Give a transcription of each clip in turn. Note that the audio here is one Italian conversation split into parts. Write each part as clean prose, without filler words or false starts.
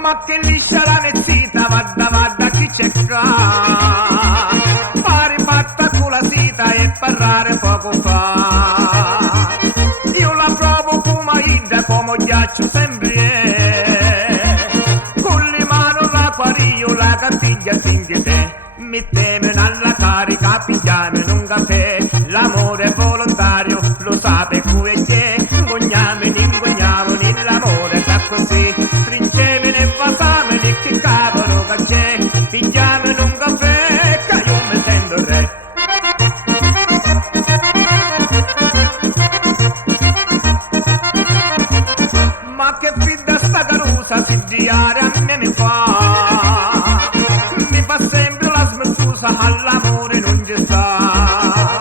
Ma che liscia la mezzita, vadda chi c'è qua, fare fatta con la sita e parlare poco fa. Io la provo come ida, come ghiaccio sempre, con le mani l'acquario, la cattiglia finché te, metteme nella carica, pigliame in un caffè, l'amore è volontario, lo sape come te, ingogname, l'amore sta così, stringemene, fasamene, che cavolo che c'è, pigliame in un caffè, che io mi sento re. Ma che fidda sta carusa, si diare a me mi fa sempre la smettusa, all'amore non ci sta.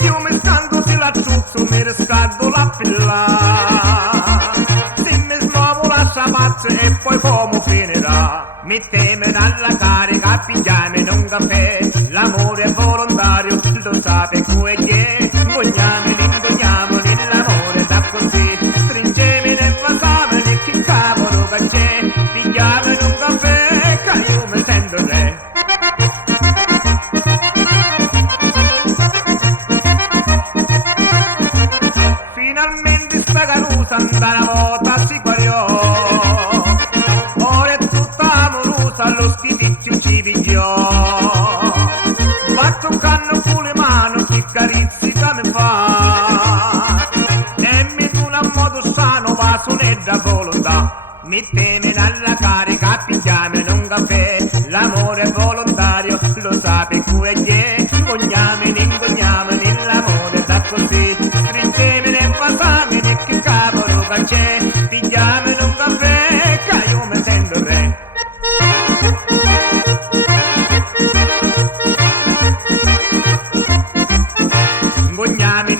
Io mi stanco se la ciuzzo, mi riscaldo la pilla, se mi smuovo lascia pazza e poi come finirà? Metteme dalla carica, pigliame in un caffè, l'amore è volontario, lo sape come è, ingogname, l'amore da così, stringeme e fasamene, che cavolo che c'è, pigliame in un caffè, che io mi sento re. Finalmente sta carusa andare a volta si guariò, ora è tutta amorosa, lo schiticcio ci pigliò, va toccando con le mani, che carizzi che mi fa, e mi dona a modo sano, va sonetta volontà, metteme nella carica, pigliame in un caffè, l'amore è volontario, lo sape come è, ingogname, l'amore da così, stringemene e fasamene, che cavolo che c'è, pigliame in un caffè, che io mi sento re. Ingogname,